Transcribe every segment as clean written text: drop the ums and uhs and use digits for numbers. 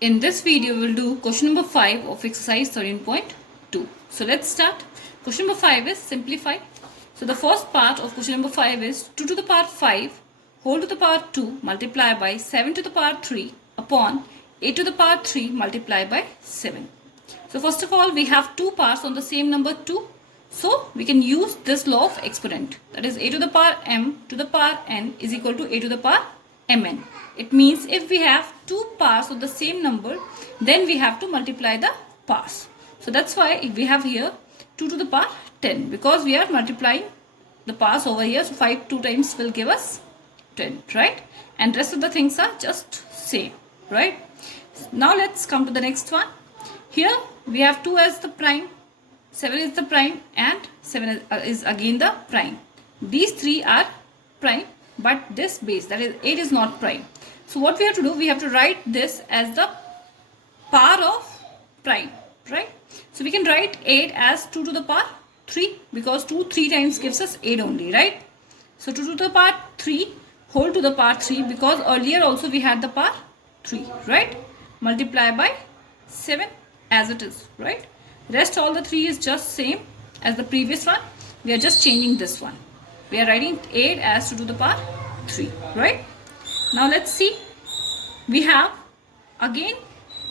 In this video, we'll do question number 5 of exercise 13.2. So let's start. Question number 5 is simplify. So the first part of question number 5 is 2 to the power 5 whole to the power 2 multiplied by 7 to the power 3 upon 8 to the power 3 multiplied by 7. So first of all, we have two parts on the same number 2. So we can use this law of exponent. That is a to the power m to the power n is equal to a to the power mn. It means if we have two parts of the same number, then we have to multiply the parts. So that's why we have here 2 to the power 10, because we are multiplying the parts over here. So 5 2 times will give us 10, right? And rest of the things are just same, right? Now let's come to the next one. Here we have 2 as the prime, 7 is the prime, and 7 is again the prime. These three are prime, but this base, that is 8, is not prime. So what we have to do, we have to write this as the power of prime, right? So we can write 8 as 2 to the power 3, because 2 3 times gives us 8 only, right? So 2 to the power 3 whole to the power 3, because earlier also we had the power 3, right? Multiply by 7 as it is, right? Rest all the 3 is just same as the previous one. We are just changing this one. We are writing 8 as 2 to the power 3, right? Now let's see. We have again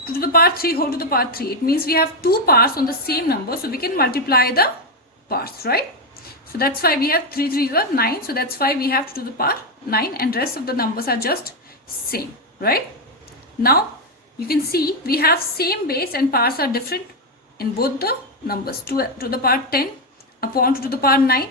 2 to the power 3 whole to the power 3. It means we have two parts on the same number, so we can multiply the parts, right? So that's why we have 3 3 is 9. So that's why we have 2 to the power 9, and rest of the numbers are just same, right? Now you can see we have same base and parts are different in both the numbers. 2 to the power 10 upon 2 to the power 9,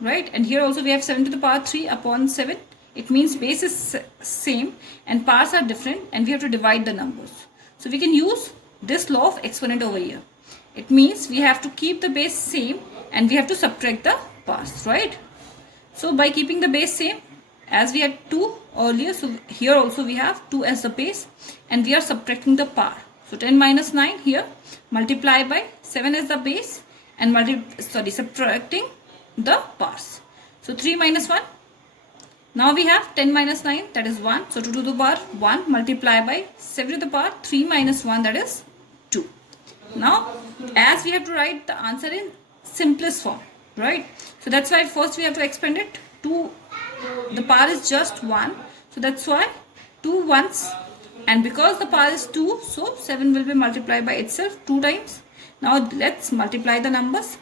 right? And here also we have 7 to the power 3 upon 7. It means base is same and parts are different, and we have to divide the numbers. So we can use this law of exponent over here. It means we have to keep the base same and we have to subtract the parts, right? So by keeping the base same, as we had 2 earlier, so here also we have 2 as the base, and we are subtracting the power. So 10 minus 9 here, multiply by 7 as the base, and subtracting the parts. So 3 minus 1. Now we have 10 minus 9, that is 1. So 2 to the power 1 multiply by 7 to the power 3 minus 1, that is 2. Now as we have to write the answer in simplest form, right? So that's why first we have to expand it. 2, the power is just 1. So that's why 2 ones, and because the power is 2, so 7 will be multiplied by itself 2 times. Now let's multiply the numbers.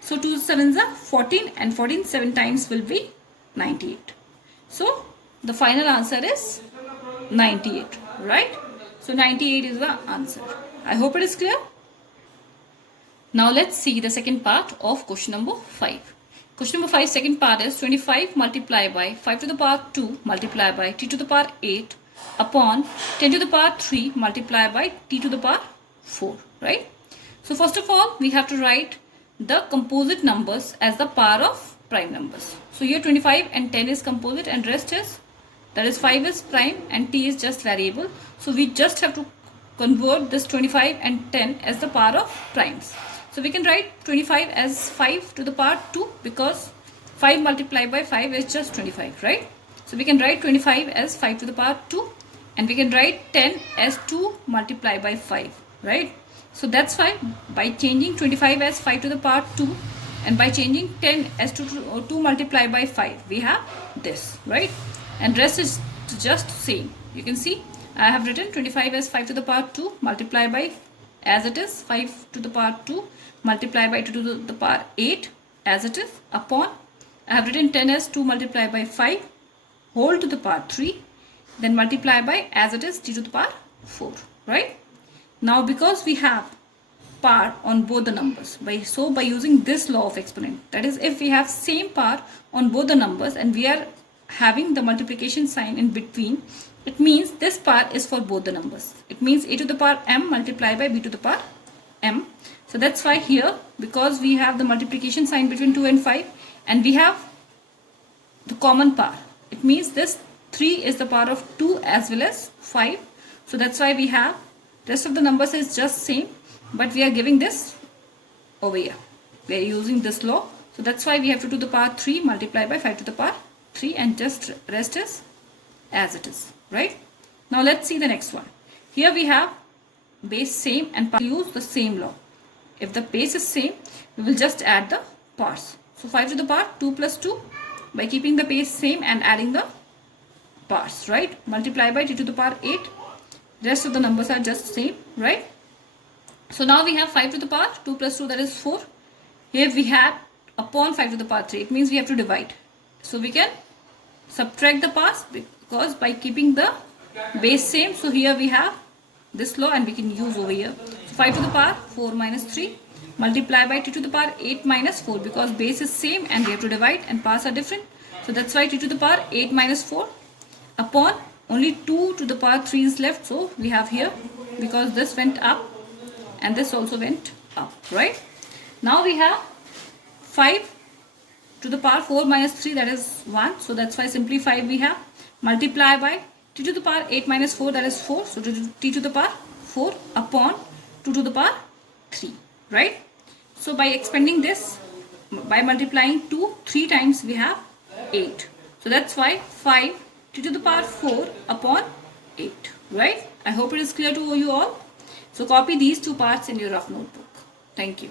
So 2 7s are 14, and 14 7 times will be 98. So the final answer is 98, right? So 98 is the answer. I hope it is clear. Now let's see the second part of question number 5. Question number 5 second part is 25 multiplied by 5 to the power 2 multiplied by t to the power 8 upon 10 to the power 3 multiplied by t to the power 4, right? So first of all, we have to write the composite numbers as the power of prime numbers. So here 25 and 10 is composite, and rest is, that is 5 is prime and t is just variable. So we just have to convert this 25 and 10 as the power of primes. So we can write 25 as 5 to the power 2, because 5 multiplied by 5 is just 25, right? So we can write 25 as 5 to the power 2, and we can write 10 as 2 multiplied by 5, right? So that's why by changing 25 as 5 to the power 2 and by changing 10 as 2 multiplied by 5, we have this, right? And rest is just same. You can see I have written 25 as 5 to the power 2 multiplied by, as it is, 5 to the power 2 multiplied by 2 to the power 8 as it is, upon, I have written 10 as 2 multiplied by 5 whole to the power 3, then multiply by, as it is, t to the power 4, right? Now because we have power on both the numbers, by using this law of exponent, that is, if we have same power on both the numbers and we are having the multiplication sign in between, it means this power is for both the numbers. It means a to the power m multiplied by b to the power m. So that's why here, because we have the multiplication sign between 2 and 5, and we have the common power, it means this 3 is the power of 2 as well as 5. So that's why we have, rest of the numbers is just same, but we are giving this over here. We are using this law. So that's why we have 2 to the power 3 multiplied by 5 to the power 3, and just rest is as it is, right? Now let's see the next one. Here we have base same and use the same law. If the base is same, we will just add the parts. So 5 to the power 2 plus 2, by keeping the base same and adding the parts, right? Multiply by t to the power 8. Rest of the numbers are just same, right? So now we have 5 to the power 2 plus 2, that is 4. Here we have upon 5 to the power 3. It means we have to divide. So we can subtract the parts because by keeping the base same. So here we have this law and we can use over here. So 5 to the power 4 minus 3. Multiply by t to the power 8 minus 4, because base is same and we have to divide and parts are different. So that's why t to the power 8 minus 4 upon only 2 to the power 3 is left. So we have here, because this went up and this also went up, right? Now we have 5 to the power 4 minus 3, that is 1. So that's why simply 5 we have. Multiply by t to the power 8 minus 4, that is 4. So t to the power 4 upon 2 to the power 3, right? So by expanding this, by multiplying 2 3 times, we have 8. So that's why 5 t to the power 4 upon 8, right? I hope it is clear to you all. So copy these two parts in your rough notebook. Thank you.